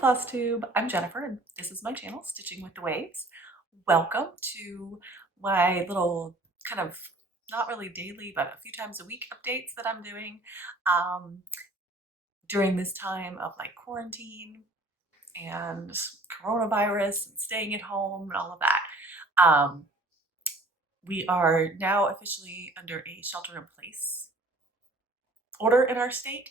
Flosstube. I'm Jennifer and this is my channel, Stitching with the Waves. Welcome to my little kind of not really daily, but a few times a week updates that I'm doing during this time of like quarantine and coronavirus and staying at home and all of that. We are now officially under a shelter in place order in our state.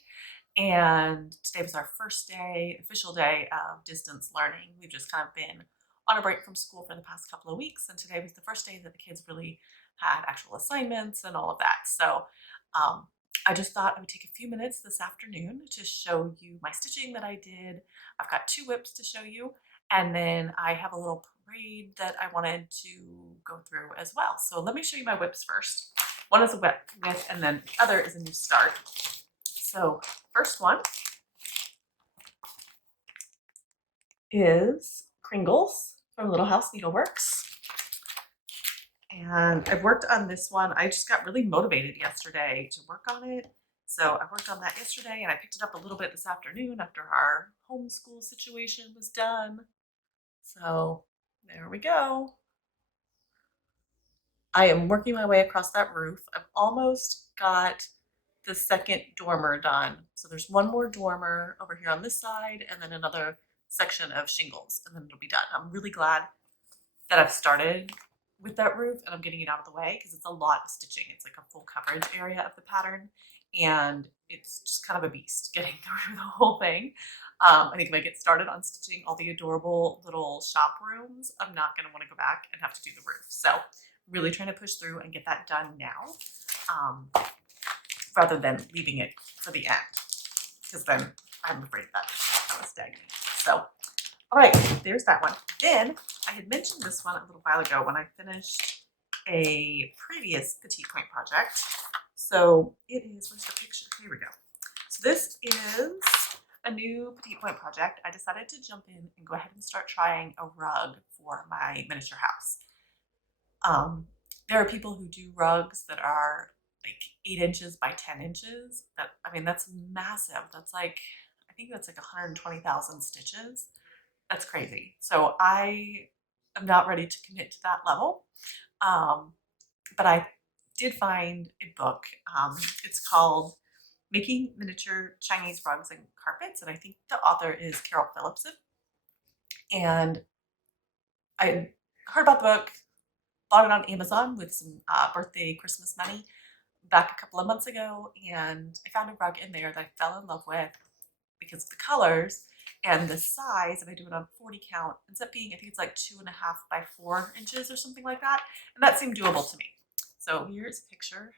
And today was our first day, official day of distance learning. We've just kind of been on a break from school for the past couple of weeks. And today was the first day that the kids really had actual assignments and all of that. So I just thought I would take a few minutes this afternoon to show you my stitching that I did. I've got 2 whips to show you. And then I have a little parade that I wanted to go through as well. So let me show you my whips first. One is a whip with, and then the other is a new start. So first one is Kringles from Little House Needleworks. And I've worked on this one. I just got really motivated yesterday to work on it. So I worked on that yesterday and I picked it up a little bit this afternoon after our homeschool situation was done. So there we go. I am working my way across that roof. I've almost got the second dormer done. So there's one more dormer over here on this side and then another section of shingles and then it'll be done. I'm really glad that I've started with that roof and I'm getting it out of the way because it's a lot of stitching. It's like a full coverage area of the pattern and it's just kind of a beast getting through the whole thing. I think if I get started on stitching all the adorable little shop rooms, I'm not going to want to go back and have to do the roof. So really trying to push through and get that done now. Rather than leaving it for the end, because then I'm afraid that kind of stagnate. So, all right, there's that one. Then I had mentioned this one a little while ago when I finished a previous petite point project. So it is, where's the picture? Here we go. So this is a new petite point project. I decided to jump in and go ahead and start trying a rug for my miniature house. There are people who do rugs that are like 8 inches by 10 inches. That's massive. That's like, I think that's like 120,000 stitches. That's crazy. So I am not ready to commit to that level. But I did find a book. It's called Making Miniature Chinese Rugs and Carpets. And I think the author is Carol Phillipson. And I heard about the book, bought it on Amazon with some birthday Christmas money back a couple of months ago, and I found a rug in there that I fell in love with because of the colors and the size. If I do it on 40 count, ends up being, I think it's like 2.5 by 4 inches or something like that, and that seemed doable to me. So here's a picture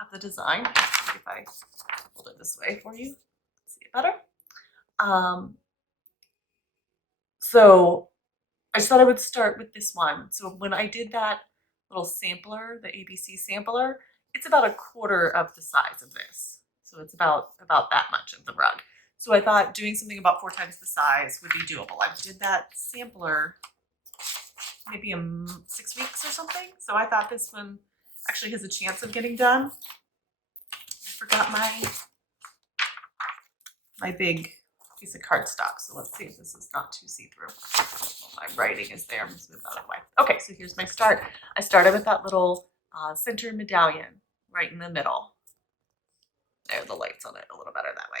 of the design. Let's see if I hold it this way for you, see it better. So I just thought I would start with this one. So when I did that little sampler, the ABC sampler, it's about 1/4 of the size of this. So it's about that much of the rug. So I thought doing something about 4 times the size would be doable. I did that sampler maybe in 6 weeks or something. So I thought this one actually has a chance of getting done. I forgot my big piece of cardstock. So let's see if this is not too see-through. My writing is there. I'm just move that away. Okay, so here's my start. I started with that little center medallion right in the middle. There, the light's on it a little better that way.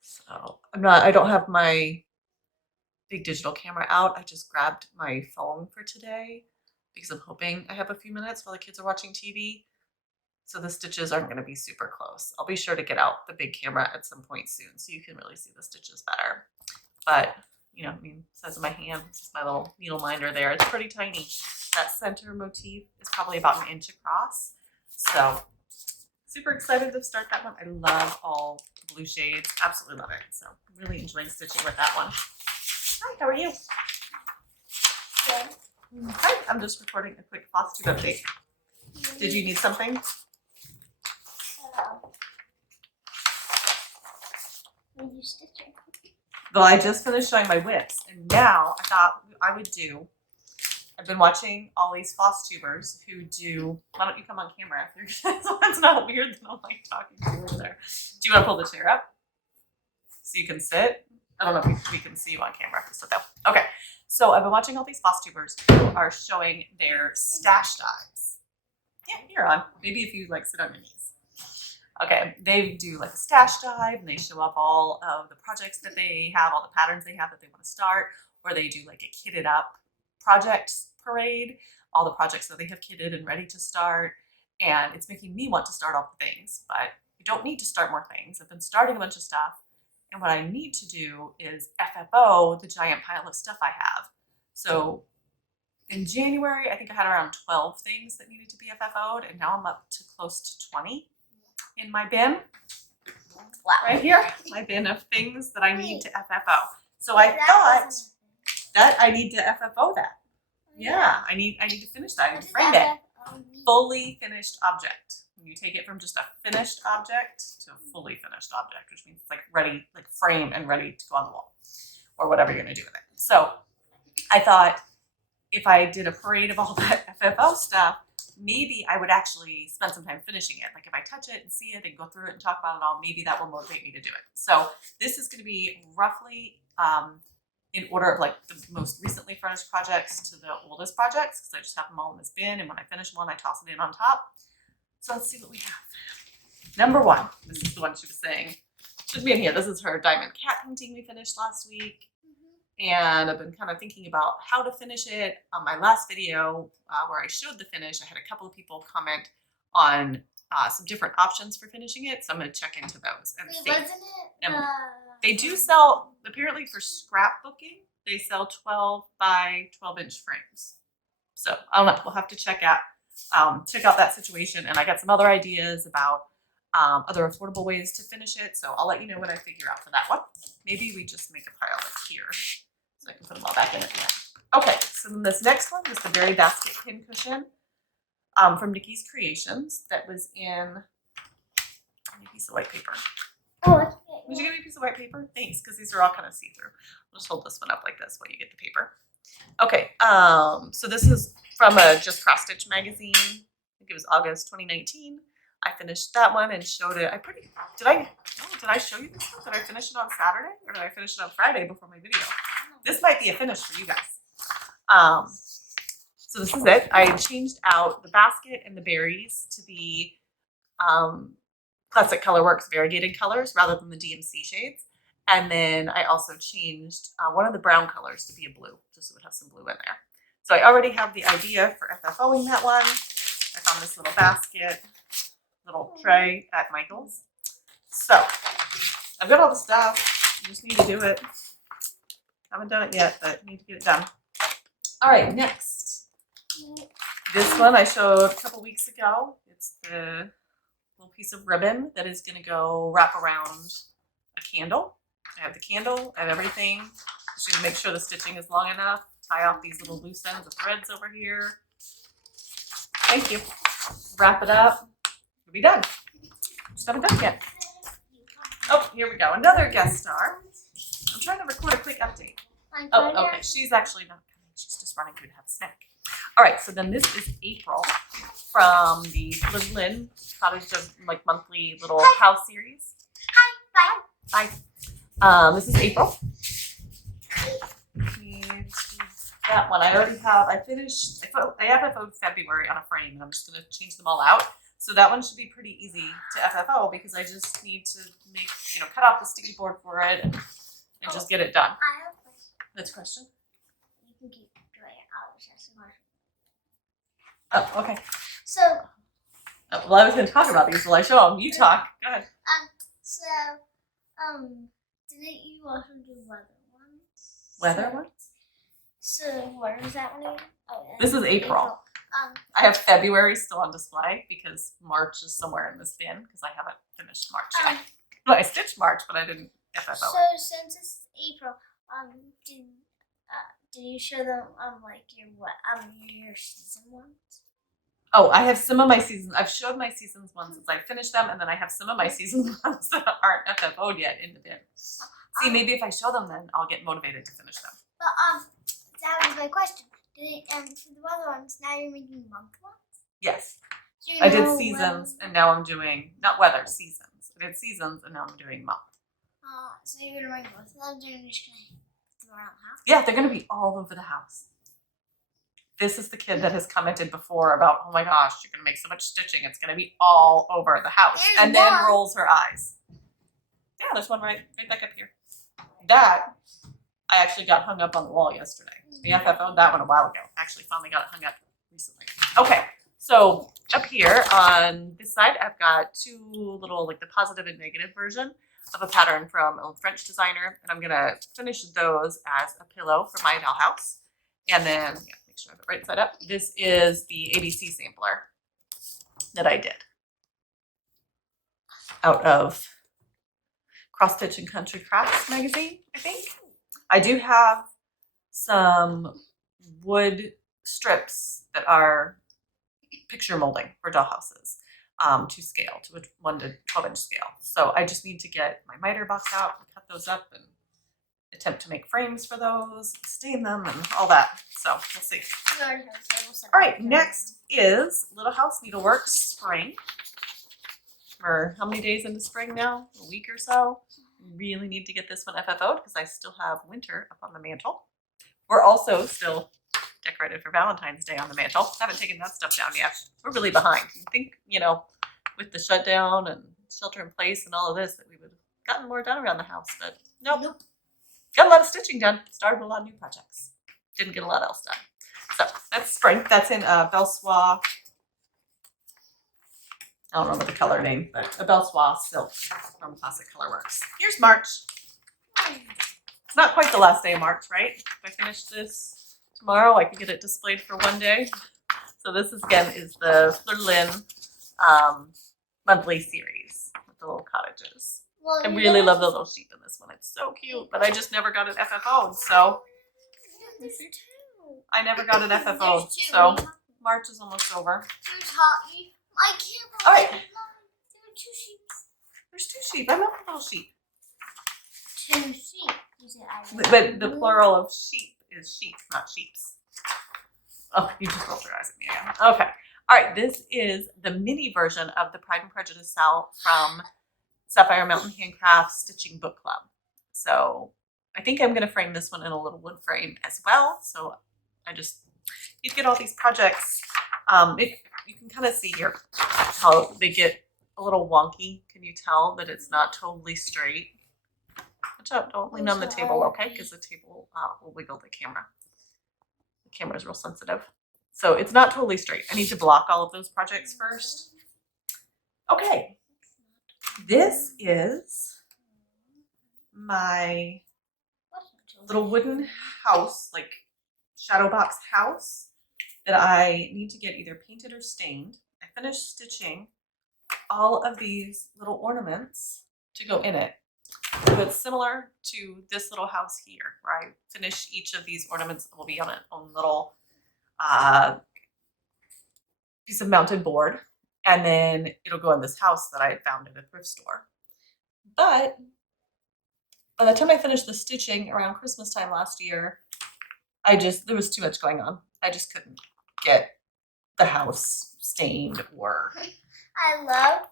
So I don't have my big digital camera out. I just grabbed my phone for today because I'm hoping I have a few minutes while the kids are watching TV. So the stitches aren't going to be super close. I'll be sure to get out the big camera at some point soon so you can really see the stitches better. But, size of my hand, this is my little needle minder there. It's pretty tiny. That center motif is probably about 1 inch across. So super excited to start that one. I love all the blue shades. Absolutely love it. So I'm really enjoying stitching with that one. Hi, how are you? Good. Hi, I'm just recording a quick Flosstube update. Did you need something? When you stitching? Well, I just finished showing my whips, and now I thought I would do. I've been watching all these Flosstubers who do. Why don't you come on camera? If it's not weird, then I'll like talking to you over there. Do you want to pull the chair up so you can sit? I don't know if we can see you on camera, so though. Okay, so I've been watching all these Flosstubers who are showing their stash dives. Yeah, you're on. Maybe if you like sit on your knees. Okay, they do like a stash dive and they show up all of the projects that they have, all the patterns they have that they want to start, or they do like a kitted up project parade, all the projects that they have kitted and ready to start. And it's making me want to start all the things, but you don't need to start more things. I've been starting a bunch of stuff. And what I need to do is FFO the giant pile of stuff I have. So in January, I think I had around 12 things that needed to be FFO'd, and now I'm up to close to 20 in my bin. Right here, my bin of things that I need to FFO. So I thought that I need to FFO that. Yeah, I need to finish that. I need to frame it. Fully finished object. You take it from just a finished object to a fully finished object, which means it's like ready, like frame and ready to go on the wall or whatever you're gonna do with it. So I thought if I did a parade of all that FFO stuff, maybe I would actually spend some time finishing it. Like if I touch it and see it and go through it and talk about it all, maybe that will motivate me to do it. So this is gonna be roughly in order of like the most recently furnished projects to the oldest projects, because I just have them all in this bin, and when I finish one, I toss it in on top. So let's see what we have. Number one, this is the one she was saying should be in here. This is her diamond cat painting we finished last week. And I've been kind of thinking about how to finish it. On my last video where I showed the finish, I had a couple of people comment on some different options for finishing it. So I'm going to check into those and see. Wasn't it? And they do sell, apparently for scrapbooking, they sell 12 by 12 inch frames. So I don't know, we'll have to check out that situation. And I got some other ideas about other affordable ways to finish it. So I'll let you know what I figure out for that one. Maybe we just make a pile of here so I can put them all back in at the end. Okay, so then this next one is the Berry Basket Pin Cushion from Nikki's Creations that was in a piece of white paper. Oh, okay. Would you give me a piece of white paper? Thanks, because these are all kind of see-through. I'll just hold this one up like this while you get the paper. Okay, so this is from a Just Cross Stitch magazine. I think it was August 2019. I finished that one and showed it. Did I show you this one? Did I finish it on Saturday or did I finish it on Friday before my video? This might be a finish for you guys. So this is it. I changed out the basket and the berries to be Classic Colorworks variegated colors rather than the DMC shades. And then I also changed one of the brown colors to be a blue, just so it would have some blue in there. So I already have the idea for FFOing that one. I found this little basket, little tray at Michael's. So I've got all the stuff. I just need to do it. Haven't done it yet, but need to get it done. All right, next. This one I showed a couple weeks ago. It's the little piece of ribbon that is going to go wrap around a candle. I have the candle and everything. Just need to make sure the stitching is long enough. Tie off these little loose ends of threads over here. Thank you. Wrap it up. We'll be done. Just haven't done it yet. Oh, here we go. Another guest star. I'm trying to record a quick update. Oh, okay. She's actually not coming. She's just running through to have a snack. All right. So then this is April from the Liz Lynn Cottage of like monthly little house series. Hi. Bye. This is April. That one I already have. I finished. I FFO'd February on a frame, and I'm just gonna change them all out. So that one should be pretty easy to FFO because I just need to make, cut off the sticky board for it and just get it done. I have a question. That's a question. You can keep doing it. I'll just ask a question. Oh, okay. So, Well, I was gonna talk about these while I show them. You talk. Go ahead. so, didn't you also do weather ones? Weather ones? So, what was that one again? Oh, yeah. This is April. I have February still on display because March is somewhere in this bin because I haven't finished March yet. Well, I stitched March, but I didn't FFO So it. since it's April, did you show them like your season ones? Oh, I have some of my seasons. I've showed my seasons ones since I finished them, and then I have some of my season ones that aren't FFO'd yet in the bin. See, maybe if I show them, then I'll get motivated to finish them. But that was my question. For the weather ones, now you're making month ones? Yes. So I did seasons, and now I'm doing, not weather, seasons. I did seasons, and now I'm doing month. So you're gonna bring both of them? You're just gonna put them around the house? Yeah, they're gonna be all over the house. This is the kid that has commented before about, oh my gosh, you're gonna make so much stitching, it's gonna be all over the house. There's And then one. rolls her eyes. Yeah, there's one right back up here. That I actually got hung up on the wall yesterday. The FFO'd that one a while ago. Actually finally got it hung up recently. Okay, so up here on this side, I've got two little, like the positive and negative version of a pattern from a French designer, and I'm gonna finish those as a pillow for my dollhouse. And then, yeah, make sure I have it right side up. This is the ABC sampler that I did out of Cross Stitch and Country Crafts magazine, I think. I do have some wood strips that are picture molding for dollhouses to scale, to a 1 to 12 inch scale. So I just need to get my miter box out and cut those up and attempt to make frames for those, stain them and all that. So we'll see. You already have a table set All up. right, next is Little House Needleworks Spring. We're how many days into spring now? A week or so. Really need to get this one FFO'd because I still have winter up on the mantle. We're also still decorated for Valentine's Day on the mantle. Haven't taken that stuff down yet. We're really behind. You think, you know, with the shutdown and shelter in place and all of this that we would have gotten more done around the house, but nope. Got a lot of stitching done. Started a lot of new projects. Didn't get a lot else done. So that's spring. That's in Belsois. I don't remember the color name, but a Belsois silk from Classic Colorworks. Here's March. It's not quite the last day of March, right? If I finish this tomorrow, I can get it displayed for one day. So this is, again, is the Fleur de Lys monthly series with the little cottages. Well, I really love the little sheep in this one. It's so cute, but I just never got it FFO'd, so There's two. I never got it FFO'd. There's two. So March is almost over. There's hot. I can't All right. believe there were two sheep. There's two sheep. I love the little sheep. Two sheep. You said I But the plural of sheep is sheep, not sheeps. Oh, you just rolled your eyes at me again. Okay. All right. This is the mini version of the Pride and Prejudice cell from Sapphire Mountain Handcraft Stitching Book Club. So I think I'm going to frame this one in a little wood frame as well. So you get all these projects. You can kind of see here how they get a little wonky. Can you tell that it's not totally straight? Watch out, don't lean on the table, okay? Because the table will wiggle the camera. The camera is real sensitive. So it's not totally straight. I need to block all of those projects first. Okay. This is my little wooden house, like shadow box house that I need to get either painted or stained. I finished stitching all of these little ornaments to go in it. So it's similar to this little house here, where I finish each of these ornaments that will be on its own little piece of mounted board. And then it'll go in this house that I had found at a thrift store. But by the time I finished the stitching around Christmas time last year, there was too much going on. I just couldn't get the house stained or I love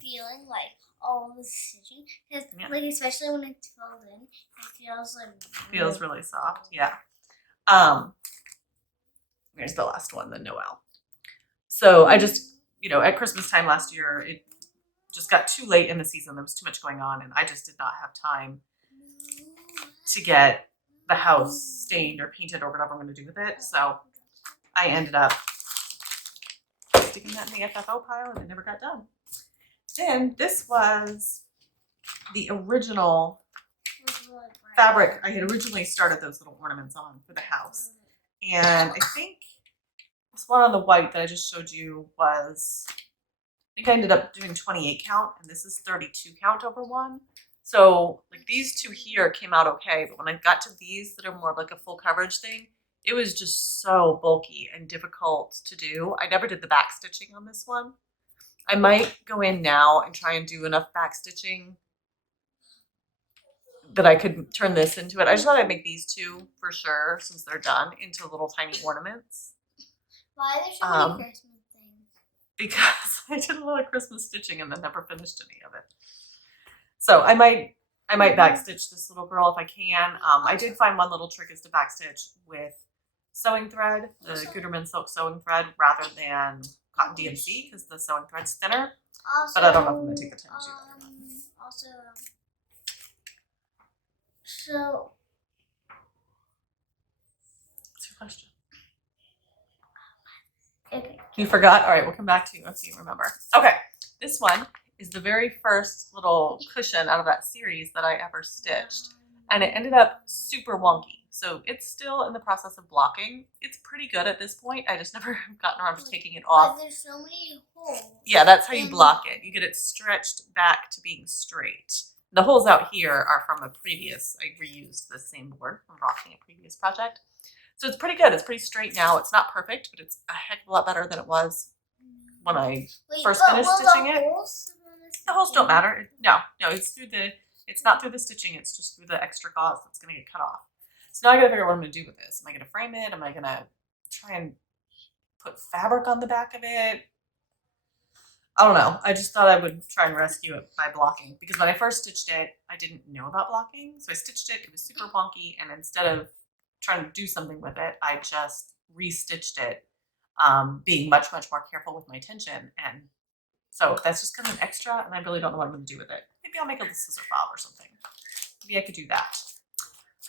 feeling like all the stitching because, like, especially when it's filled in, it feels really soft. Yeah. Here's the last one, the Noel. So I just, at Christmas time last year, it just got too late in the season. There was too much going on, and I just did not have time to get the house stained or painted or whatever I'm going to do with it. So I ended up sticking that in the FFO pile, and it never got done. Then this was the original fabric I had originally started those little ornaments on for the house. And I think this one on the white that I just showed you was, I think I ended up doing 28 count, and this is 32 count over 1. So like these two here came out okay, but when I got to these that are more like a full coverage thing, it was just so bulky and difficult to do. I never did the back stitching on this one. I might go in now and try and do enough back stitching that I could turn this into it. I just thought I'd make these two for sure, since they're done, into little tiny ornaments. Why are there so many Christmas things? Because I did a lot of Christmas stitching and then never finished any of it. So I might I might backstitch this little girl if I can. I did find one little trick is to backstitch with sewing thread, the Gutermann silk sewing thread, rather than cotton DMC because the sewing thread's thinner. Also, But I don't know if I'm gonna take the time to do that or not. Also, so What's your question? okay. You forgot? All right, we'll come back to you if you remember. Okay, this one is the very first little cushion out of that series that I ever stitched, and it ended up super wonky. So it's still in the process of blocking. It's pretty good at this point. I just never gotten around to taking it off. But there's so many holes. Yeah, that's how you block it. You get it stretched back to being straight. The holes out here are from a previous, I reused the same board from rocking a previous project. So it's pretty good. It's pretty straight now. It's not perfect, but it's a heck of a lot better than it was when I first finished stitching it. The holes don't matter. No, it's through the, it's not through the stitching. It's just through the extra gauze that's going to get cut off. So now I got to figure out what I'm going to do with this. Am I going to frame it? Am I going to try and put fabric on the back of it? I don't know. I just thought I would try and rescue it by blocking because when I first stitched it, I didn't know about blocking. So I stitched it. It was super wonky. And instead of trying to do something with it, I just restitched it, being much, much more careful with my tension. And so that's just kind of an extra, and I really don't know what I'm going to do with it. Maybe I'll make a scissor fob or something. Maybe I could do that.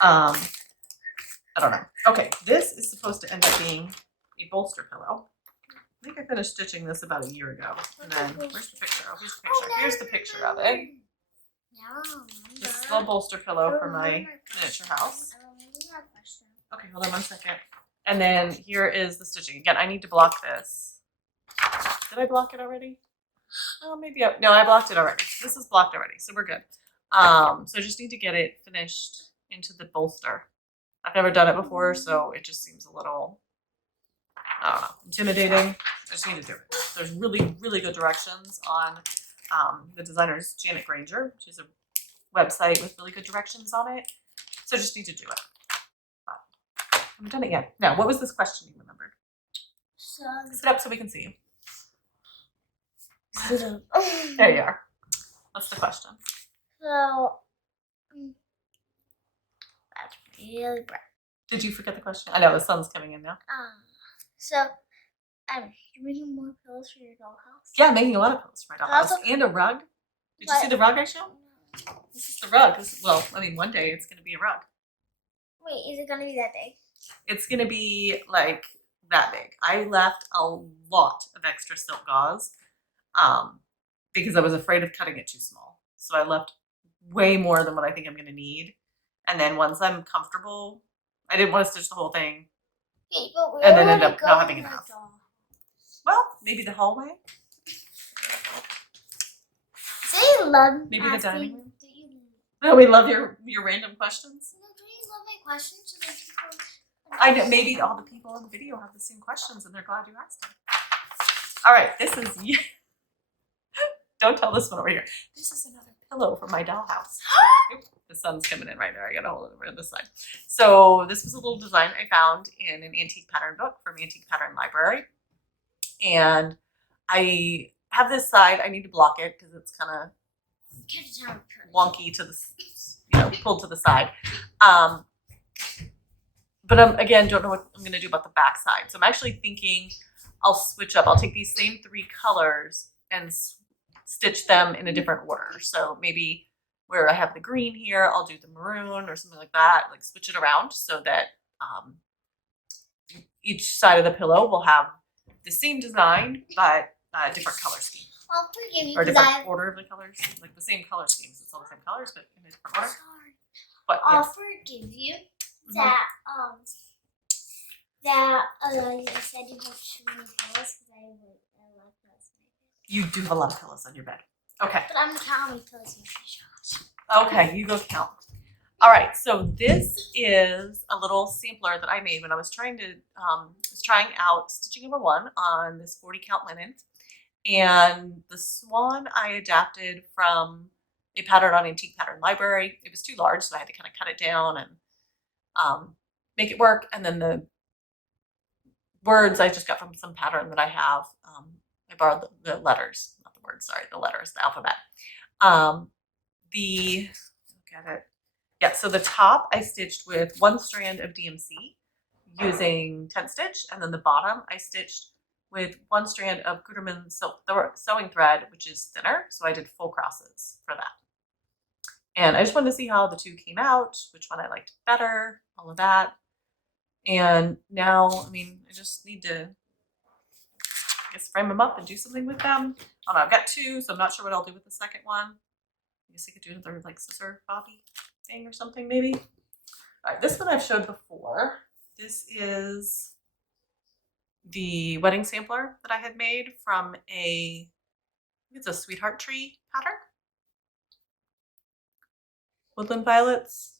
I don't know. Okay, this is supposed to end up being a bolster pillow. I think I finished stitching this about a year ago. And then, where's the picture? Oh, here's the picture. Here's the picture of it. This is a bolster pillow for my miniature house. Okay, hold on 1 second. And then here is the stitching. Again, I need to block this. Did I block it already? Oh, maybe no, I blocked it already. This is blocked already, so we're good. So I just need to get it finished into the bolster. I've never done it before, so it just seems a little, I don't know, intimidating. I just need to do it. There's really, really good directions on the designer's Janet Granger, which is a website with really good directions on it. So I just need to do it. I haven't done it yet. Now, what was this question you remembered? So, Sit up so we can see you. sit up. There you are. What's the question? So, that's really bright. Did you forget the question? I know the sun's coming in now. So, you're making more pillows for your dollhouse? Yeah, I'm making a lot of pillows for my dollhouse and a rug. Did you see the rug I showed? This is the rug. Well, I mean, one day it's going to be a rug. Wait, is it going to be that big? It's going to be like that big. I left a lot of extra silk gauze because I was afraid of cutting it too small. So I left way more than what I think I'm going to need. And then once I'm comfortable, I didn't want to stitch the whole thing. Okay, but And then end up not having enough. Well, maybe the hallway. So you love Maybe the dining room. Do you, No, we love your random questions. no, do you love my questions? So that people, I know maybe all the people in the video have the same questions and they're glad you asked them. All right, this is don't tell this one over here. This is another pillow for my dollhouse. The sun's coming in right there. I gotta hold it over on this side. So this was a little design I found in an antique pattern book from Antique Pattern Library. And I have this side, I need to block it because it's kind of wonky to the, pulled to the side. But again, don't know what I'm gonna do about the back side. So I'm actually thinking I'll switch up. I'll take these same 3 colors and stitch them in a different order. So maybe where I have the green here, I'll do the maroon or something like that, like switch it around so that each side of the pillow will have the same design, but different color scheme. I'll forgive you Or because different order of the colors, like the same color schemes. It's all the same colors, but in a different order. sorry. But I'll yes. forgive you Mhm. that you said you have too many pillows because I like pillows. You do have a lot of pillows on your bed. Okay. But I'm gonna count how many pillows you have. Okay, you go count. All right, so this is a little sampler that I made when I was trying out stitching number 1 on this 40 count linen. And the swan I adapted from a pattern on Antique Pattern Library. It was too large, so I had to kind of cut it down and make it work. And then the words I just got from some pattern that I have. I borrowed the letters, not the words, sorry, the letters, the alphabet. Yeah, so the top I stitched with 1 strand of DMC using tent stitch, and then the bottom I stitched with 1 strand of Gutermann sewing thread, which is thinner, so I did full crosses for that. And I just wanted to see how the two came out, which one I liked better, all of that. And now, I mean, I just need to, I guess, frame them up and do something with them. I don't know, I've got 2, so I'm not sure what I'll do with the second one. I guess I could do another like scissor bobby thing or something maybe. All right, this one I've showed before. This is the wedding sampler that I had made from I think it's a sweetheart tree pattern. Woodland violets,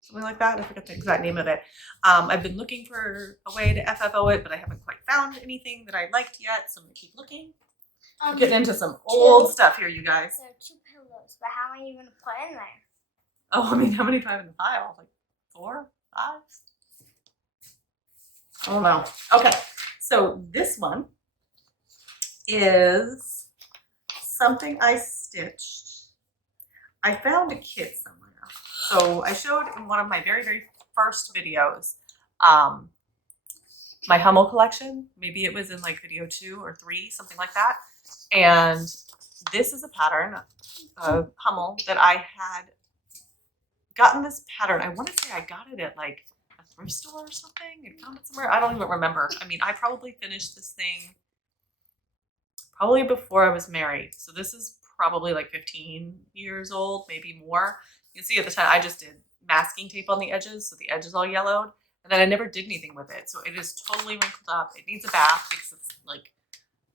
something like that. I forget the exact name of it. I've been looking for a way to FFO it, but I haven't quite found anything that I liked yet, so I'm gonna keep looking. We're getting into some old stuff here, you guys. There are 2 pillows, but how many are you gonna put in there? Oh, I mean, how many do I have in the pile? Like 4, 5? I don't know. Okay, so this one is something I stitched. I found a kit somewhere. So I showed in one of my very, very first videos, my Hummel collection. Maybe it was in like video 2 or 3, something like that. And this is a pattern of Hummel that I had gotten this pattern. I want to say I got it at like a thrift store or something. I found it somewhere. I don't even remember. I mean, I probably finished this thing probably before I was married. So this is probably like 15 years old, maybe more. You can see at the time I just did masking tape on the edges, so the edge is all yellowed. And then I never did anything with it. So it is totally wrinkled up. It needs a bath because it's like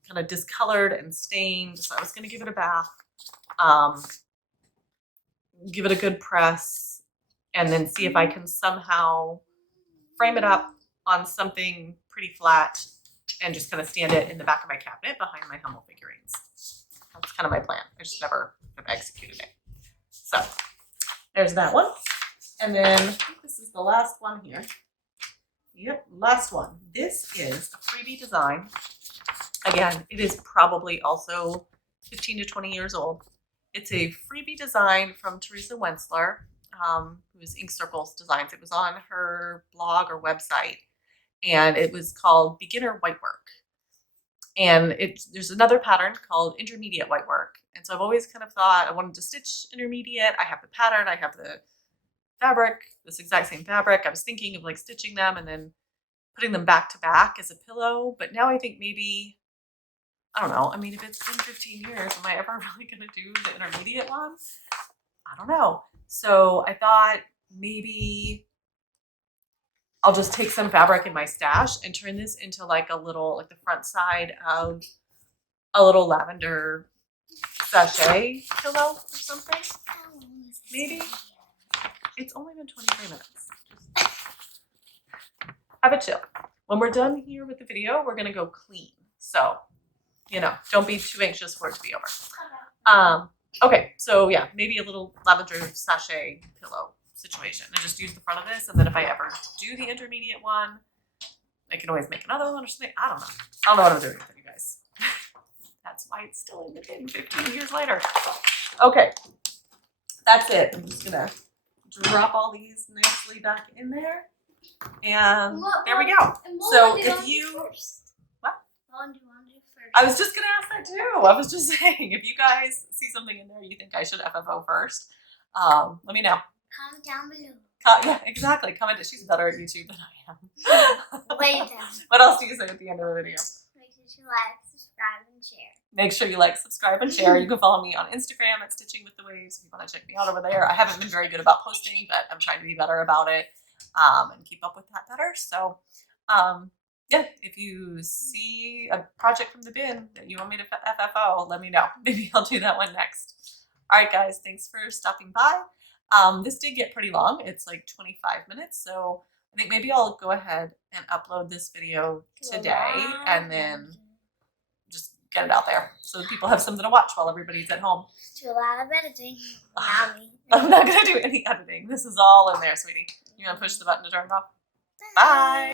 kind of discolored and stained. So I was going to give it a bath, give it a good press, and then see if I can somehow frame it up on something pretty flat and just kind of stand it in the back of my cabinet behind my Hummel figurines. That's kind of my plan. I just never have executed it. So there's that one. And then I think this is the last one here. Yep, last one. This is a freebie design. Again, it is probably also 15 to 20 years old. It's a freebie design from Teresa Wentzler, who's Ink Circles Designs. It was on her blog or website, and it was called Beginner Whitework. And there's another pattern called Intermediate Whitework. And so I've always kind of thought I wanted to stitch intermediate. I have the pattern, I have the fabric, this exact same fabric. I was thinking of like stitching them and then putting them back to back as a pillow. But now I think maybe, I don't know. I mean, if it's been 15 years, am I ever really going to do the intermediate one? I don't know. So I thought maybe I'll just take some fabric in my stash and turn this into like a little, like the front side of a little lavender sachet pillow or something. Maybe. It's only been 23 minutes. Have a chill. When we're done here with the video, we're going to go clean. So, you know, don't be too anxious for it to be over. Okay, so yeah, maybe a little lavender sachet pillow situation. I just use the front of this, and then if I ever do the intermediate one, I can always make another one or something. I don't know. I don't know what I'm doing with it, you guys. That's why it's still in the bin 15 years later. Okay, that's it. I'm just gonna drop all these nicely back in there, and there we go. So if you, what? I was just gonna ask that too. I was just saying, if you guys see something in there you think I should FFO first, let me know. Comment down below. Yeah, exactly. Comment that she's better at YouTube than I am. Way down. What else do you say at the end of the video? Make sure you like, subscribe, and share. Make sure you like, subscribe, and share. You can follow me on Instagram at Stitching with the Waves if you want to check me out over there. I haven't been very good about posting, but I'm trying to be better about it and keep up with that better. So, yeah, if you see a project from the bin that you want me to FFO, let me know. Maybe I'll do that one next. All right, guys, thanks for stopping by. This did get pretty long. It's like 25 minutes, so I think maybe I'll go ahead and upload this video today and then just get it out there so that people have something to watch while everybody's at home. Do a lot of editing. I'm not going to do any editing. This is all in there, sweetie. You want to push the button to turn it off? Bye!